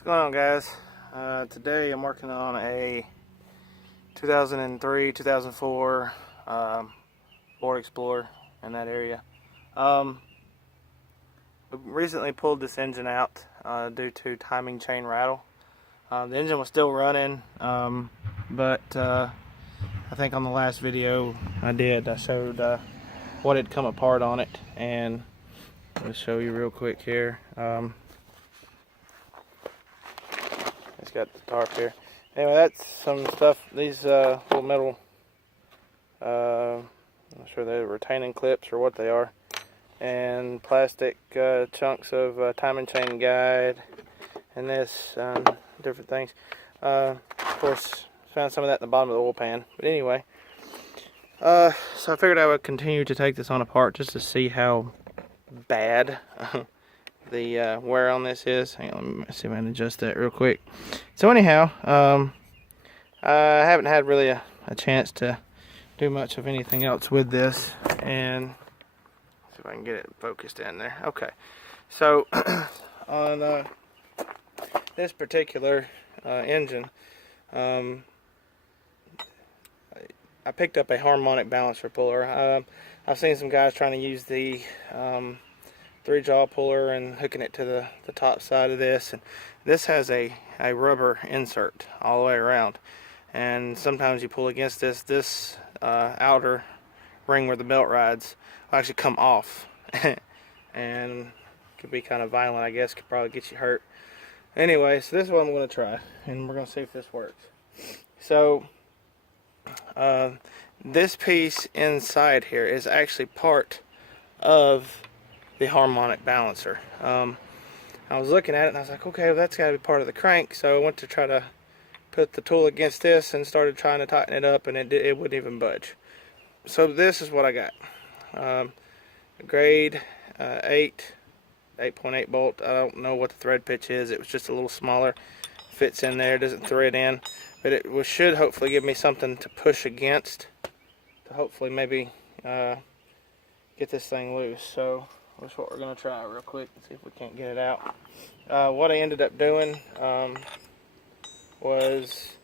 What's going on, guys? Today I'm working on a 2003-2004 Ford Explorer in that area. We recently pulled this engine out due to timing chain rattle. The engine was still running, but I think on the last video I showed what had come apart on it, and I'll show you real quick here. It's got the tarp here. Anyway, that's some stuff. These little metal, I'm not sure they're retaining clips or what they are, and plastic chunks of timing chain guide, and this, different things. Of course, found some of that in the bottom of the oil pan. But anyway, so I figured I would continue to take this on apart just to see how bad the wear on this is. Hang on, let me see if I can adjust that real quick. So anyhow, I haven't had really a chance to do much of anything else with this, and let's see if I can get it focused in there. Okay, so on this particular engine, I picked up a harmonic balancer puller. I've seen some guys trying to use the 3-jaw puller and hooking it to the top side of this, and this has a rubber insert all the way around, and sometimes you pull against this outer ring where the belt rides will actually come off and could be kind of violent, I guess. Could probably get you hurt. Anyway, so this is what I'm going to try, and we're going to see if this works. So this piece inside here is actually part of the harmonic balancer. I was looking at it and I was like, okay, well, that's got to be part of the crank. So I went to try to put the tool against this and started trying to tighten it up, and it wouldn't even budge. So this is what I got. Grade 8.8 bolt. I don't know what the thread pitch is. It was just a little smaller. Fits in there, doesn't thread in, but it should hopefully give me something to push against to hopefully maybe get this thing loose. So that's what we're going to try real quick and see if we can't get it out. What I ended up doing was,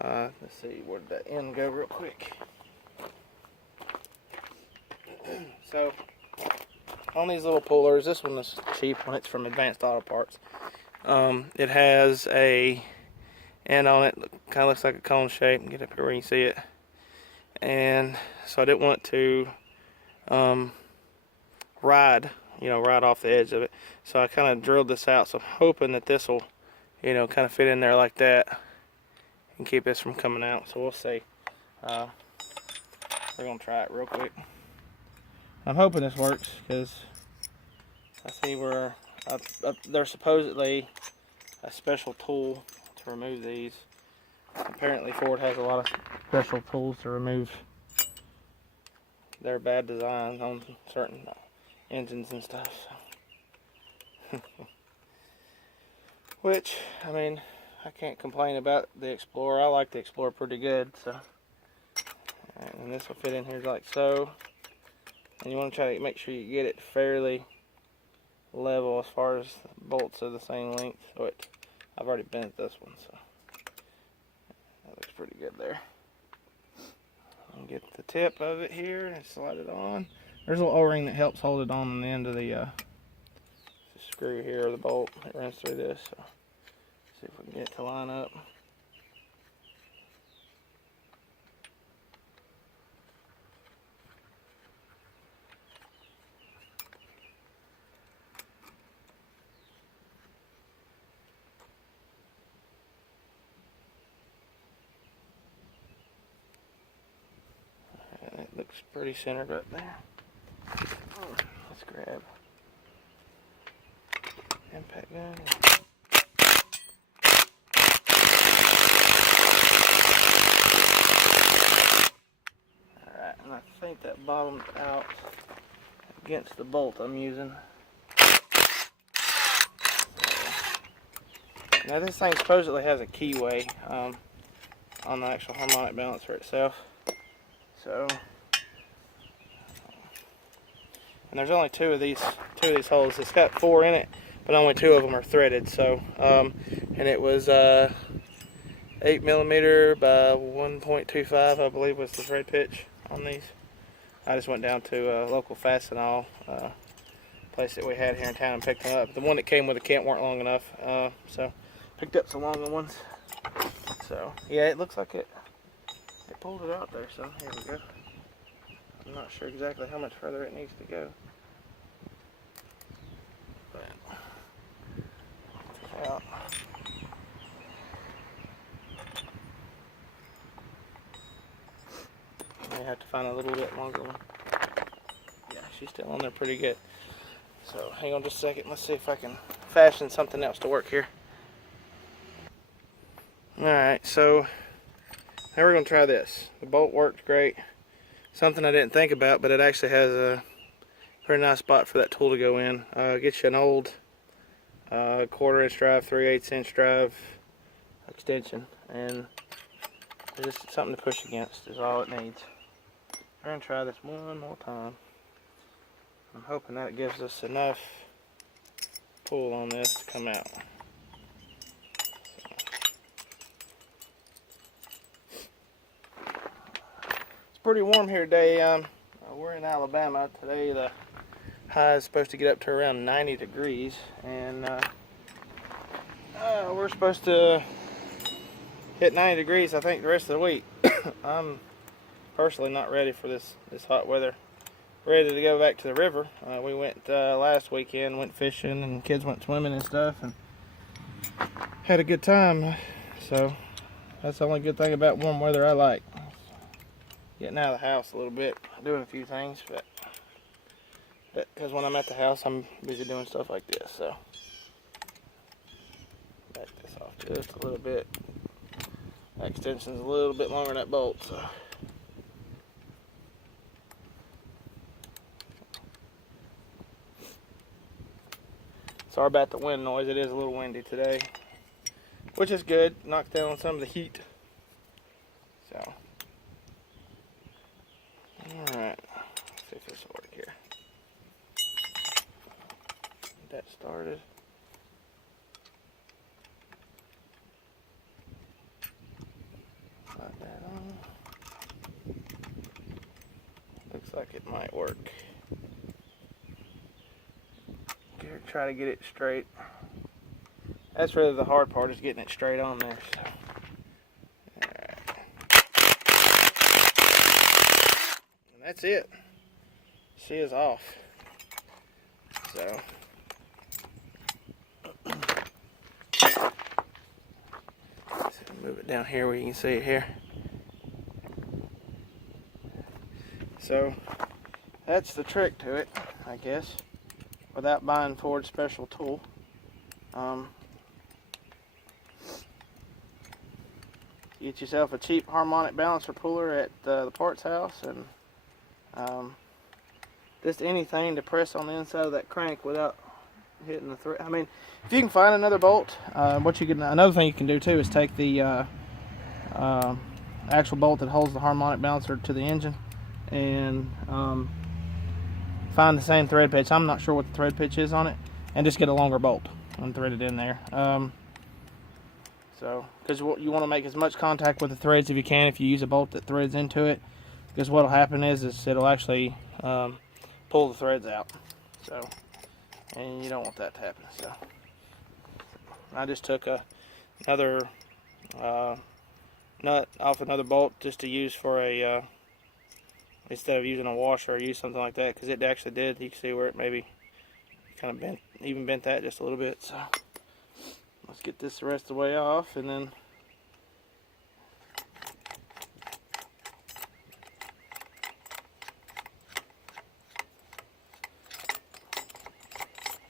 let's see, where did that end go real quick? So, on these little pullers, this one is cheap when it's from Advanced Auto Parts. It has a end on it, kind of looks like a cone shape. Get up here where you can see it. And so I didn't want to ride off the edge of it. So I kind of drilled this out. So I'm hoping that this will, kind of fit in there like that and keep this from coming out. So we'll see. We're going to try it real quick. I'm hoping this works because I see where there's supposedly a special tool to remove these. Apparently Ford has a lot of special tools to remove their bad designs on certain engines and stuff. So. Which, I mean, I can't complain about the Explorer. I like the Explorer pretty good. So, and this will fit in here like so. And you want to try to make sure you get it fairly level as far as the bolts are the same length. So I've already bent this one, so that looks pretty good there. I'll get the tip of it here and slide it on. There's a little O-ring that helps hold it on the end of the screw here, or the bolt that runs through this. So see if we can get it to line up. And it looks pretty centered right there. Let's grab impact gun. Alright, and I think that bottomed out against the bolt I'm using. Now this thing supposedly has a keyway on the actual harmonic balancer itself. So, and there's only two of these holes. It's got 4 in it, but only 2 of them are threaded. So, and it was 8mm by 1.25, I believe, was the thread pitch on these. I just went down to a local Fastenal place that we had here in town and picked them up. The one that came with the kit weren't long enough, so picked up some longer ones. So yeah, it looks like it pulled it out there. So here we go. I'm not sure exactly how much further it needs to go. But, out. May have to find a little bit longer one. Yeah, she's still on there pretty good. So hang on just a second. Let's see if I can fashion something else to work here. Alright, so now we're going to try this. The bolt worked great. Something I didn't think about, but it actually has a pretty nice spot for that tool to go in. Get you an old 1/4 inch drive, 3/8 inch drive extension, and just something to push against is all it needs. We're going to try this one more time. I'm hoping that it gives us enough pull on this to come out. It's pretty warm here today. We're in Alabama. Today the high is supposed to get up to around 90 degrees, and we're supposed to hit 90 degrees I think the rest of the week. I'm personally not ready for this hot weather. Ready to go back to the river. We went last weekend, went fishing, and kids went swimming and stuff, and had a good time. So that's the only good thing about warm weather I like. Getting out of the house a little bit, doing a few things, but because when I'm at the house I'm busy doing stuff like this. So back this off just a little bit. That extension's a little bit longer than that bolt, so. Sorry about the wind noise. It is a little windy today, which is good. Knocks down on some of the heat. So, alright, let's see if this will work here. Get that started. Slide that on. Looks like it might work. Try to get it straight. That's really the hard part, is getting it straight on there. So. Alright. And that's it. She is off. So. Let's move it down here where you can see it here. So that's the trick to it, I guess. Without buying Ford's special tool. Get yourself a cheap harmonic balancer puller at the parts house, and just anything to press on the inside of that crank without hitting the thread. I mean, if you can find another bolt, another thing you can do too is take the actual bolt that holds the harmonic balancer to the engine and find the same thread pitch. I'm not sure what the thread pitch is on it, and just get a longer bolt and thread it in there. So, because you want to make as much contact with the threads if you can, if you use a bolt that threads into it, because what will happen is it'll actually pull the threads out. So, and you don't want that to happen. So, I just took another nut off another bolt just to use for a instead of using a washer, or use something like that, because it actually did. You can see where it maybe kind of bent that just a little bit. So let's get this the rest of the way off, and then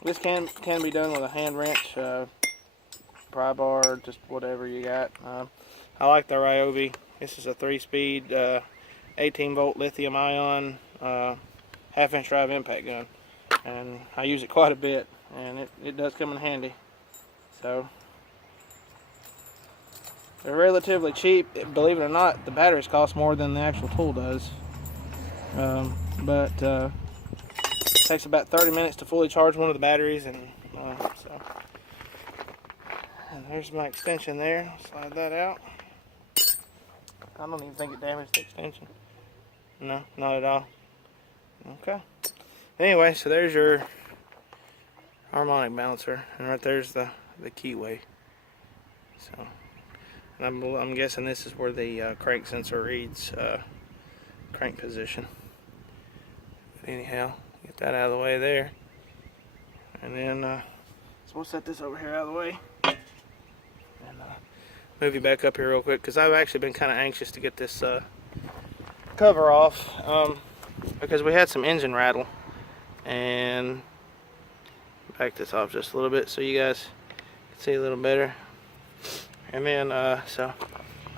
this can be done with a hand wrench, pry bar, just whatever you got. I like the Ryobi. This is a 3-speed 18 volt lithium ion 1/2 inch drive impact gun, and I use it quite a bit, and it does come in handy. So they're relatively cheap. Believe it or not, the batteries cost more than the actual tool does, but it takes about 30 minutes to fully charge one of the batteries, and So, and there's my extension there. Slide that out. I don't even think it damaged the extension. No, not at all. Okay. Anyway, so there's your harmonic balancer, and right there's the keyway. So, and I'm guessing this is where the crank sensor reads crank position. But anyhow, get that out of the way there, and then so we'll set this over here out of the way, and move you back up here real quick because I've actually been kind of anxious to get this cover off because we had some engine rattle. And back this off just a little bit so you guys can see a little better. And then so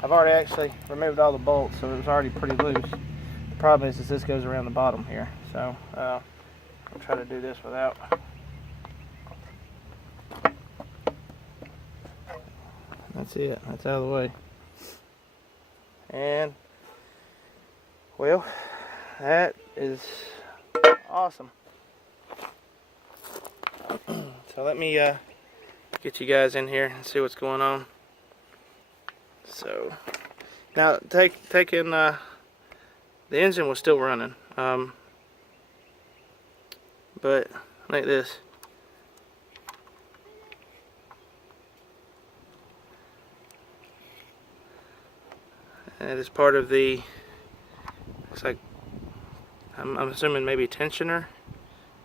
I've already actually removed all the bolts, so it was already pretty loose. The problem is this goes around the bottom here, so I'll try to do this without. That's it. That's out of the way. And well, that is awesome. So let me get you guys in here and see what's going on. So now taking the engine was still running, but like this. It is part of the, looks like, I'm assuming maybe tensioner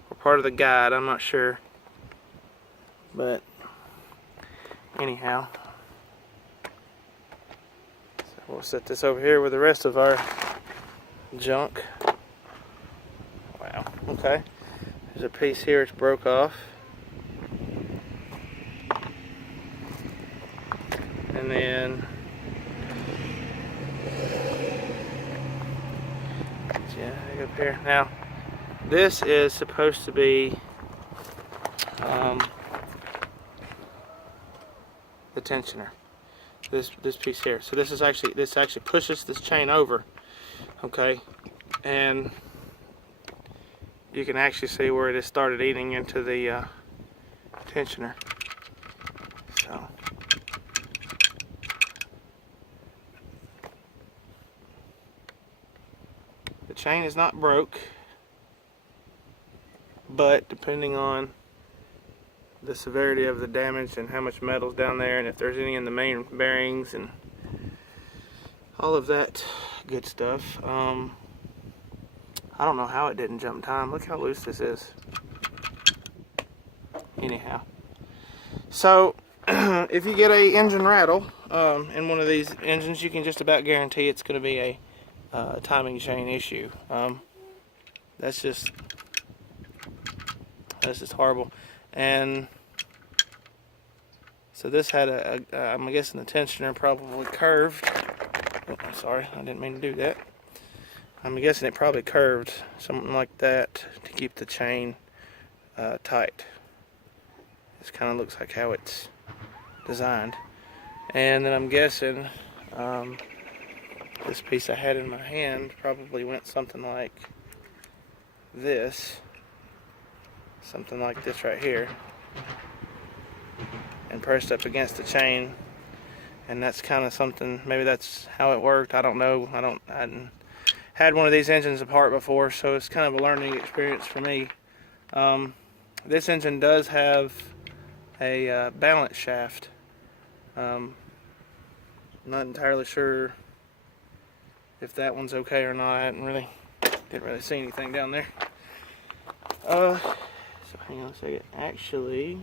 or part of the guide, I'm not sure. But anyhow, so we'll set this over here with the rest of our junk. Wow, okay. There's a piece here, it's broke off. And then up here. Now, this is supposed to be the tensioner. This piece here. So this actually pushes this chain over. Okay, and you can actually see where it has started eating into the tensioner. So. The chain is not broke, but depending on the severity of the damage and how much metal's down there and if there's any in the main bearings and all of that good stuff, I don't know how it didn't jump time. Look how loose this is. Anyhow, so if you get a engine rattle in one of these engines, you can just about guarantee it's going to be a timing chain issue. That's just horrible. And so this had I'm guessing the tensioner probably curved. Oh, sorry, I didn't mean to do that. I'm guessing it probably curved, something like that, to keep the chain tight. This kind of looks like how it's designed. And then I'm guessing this piece I had in my hand probably went something like this. Something like this right here. And pressed up against the chain. And that's kind of something, maybe that's how it worked. I don't know. I hadn't had one of these engines apart before, so it's kind of a learning experience for me. This engine does have a balance shaft. I'm not entirely sure if that one's okay or not. I didn't really see anything down there. So hang on a second. Actually,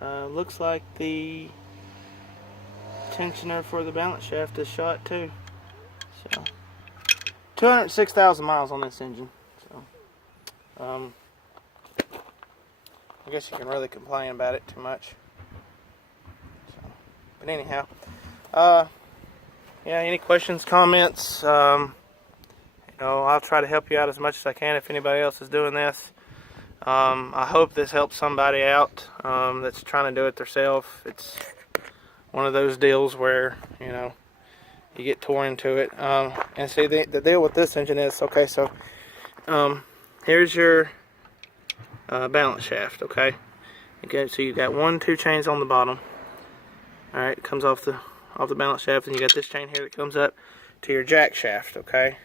looks like the tensioner for the balance shaft is shot too. So 206,000 miles on this engine. So I guess you can really complain about it too much. So, but anyhow, yeah, any questions, comments? I'll try to help you out as much as I can if anybody else is doing this. I hope this helps somebody out that's trying to do it themselves. It's one of those deals where, you get torn into it. And see, the deal with this engine is, so here's your balance shaft, okay? Okay, so you've got 1, 2 chains on the bottom. All right, it comes off the balance shaft, and you got this chain here that comes up to your jack shaft. Okay,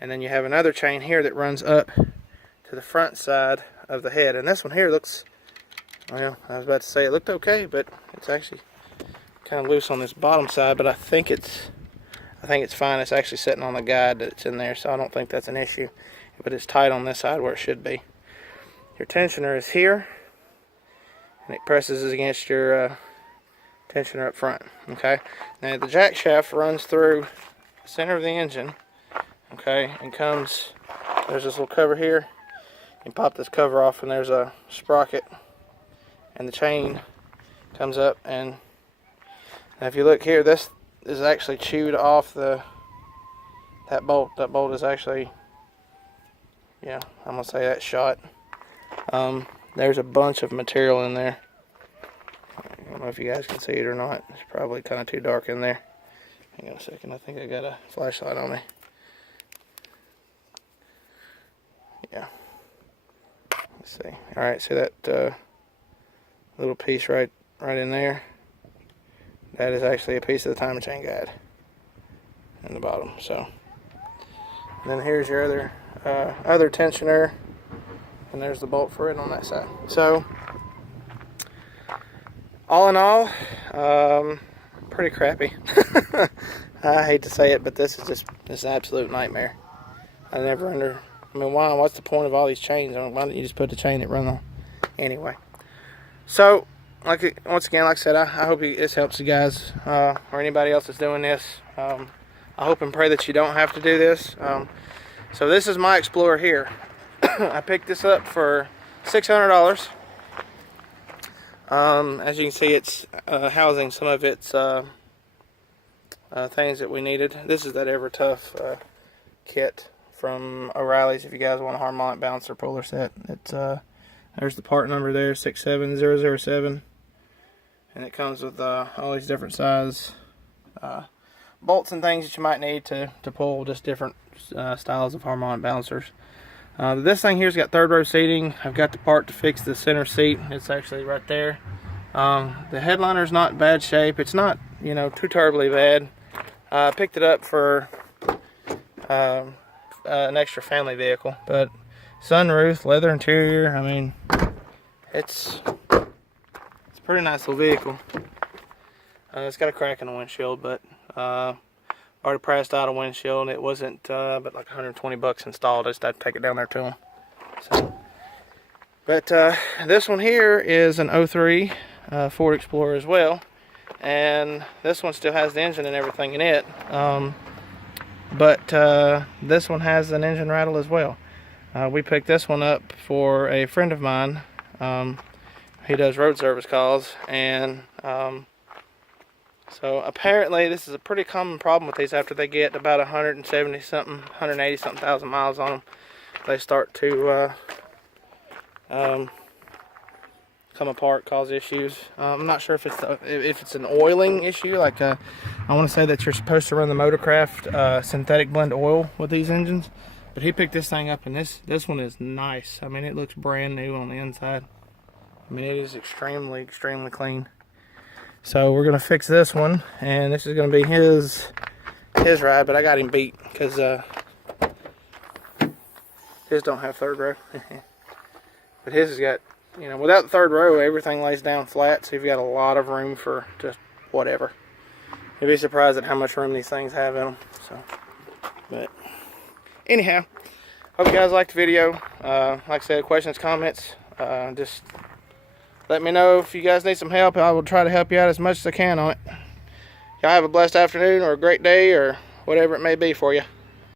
and then you have another chain here that runs up to the front side of the head. And this one here looks, well, I was about to say it looked okay, but it's actually kind of loose on this bottom side. But I think it's fine. It's actually sitting on the guide that's in there, so I don't think that's an issue. But it's tight on this side where it should be. Your tensioner is here, and it presses against your tensioner up front. Okay, now the jack shaft runs through the center of the engine, okay, and comes, there's this little cover here. You pop this cover off, and there's a sprocket, and the chain comes up. And now if you look here, this is actually chewed off that bolt. That bolt is actually, yeah, I'm gonna say that's shot. There's a bunch of material in there. I don't know if you guys can see it or not. It's probably kind of too dark in there. Hang on a second. I think I got a flashlight on me. Yeah. Let's see. All right. See that little piece right in there? That is actually a piece of the timing chain guide in the bottom. So, and then here's your other tensioner, and there's the bolt for it on that side. So, all in all, pretty crappy. I hate to say it, but this is an absolute nightmare. I mean, what's the point of all these chains? Why don't you just put the chain that runs on? Anyway, so once again, like I said, I hope this helps you guys, or anybody else that's doing this. I hope and pray that you don't have to do this. So this is my Explorer here. I picked this up for $600. As you can see, it's housing some of its things that we needed. This is that EverTough kit from O'Reilly's. If you guys want a harmonic balancer puller set, it's there's the part number there, 67007, and it comes with all these different size bolts and things that you might need to pull just different styles of harmonic balancers. This thing here's got third row seating. I've got the part to fix the center seat. It's actually right there. The headliner's not in bad shape. It's not, you know, too terribly bad. I picked it up for an extra family vehicle, but sunroof, leather interior. I mean, it's a pretty nice little vehicle. It's got a crack in the windshield, but already priced out a windshield. It wasn't but like $120 installed. I just had to take it down there to them. So, but this one here is an 03 Ford Explorer as well, and this one still has the engine and everything in it. But this one has an engine rattle as well. We picked this one up for a friend of mine. He does road service calls, and so apparently this is a pretty common problem with these. After they get about 170 something, 180 something thousand miles on them, they start to come apart, cause issues. I'm not sure if it's an oiling issue. Like I want to say that you're supposed to run the Motorcraft synthetic blend oil with these engines, but he picked this thing up, and this one is nice. I mean, it looks brand new on the inside. I mean, it is extremely clean. So we're gonna fix this one, and this is gonna be his ride. But I got him beat because his don't have third row. But his has got, you know, without the third row, everything lays down flat, so you've got a lot of room for just whatever. You'd be surprised at how much room these things have in them. So, but anyhow, hope you guys liked the video. Like I said, questions, comments, just let me know. If you guys need some help, I will try to help you out as much as I can on it. Y'all have a blessed afternoon or a great day or whatever it may be for you.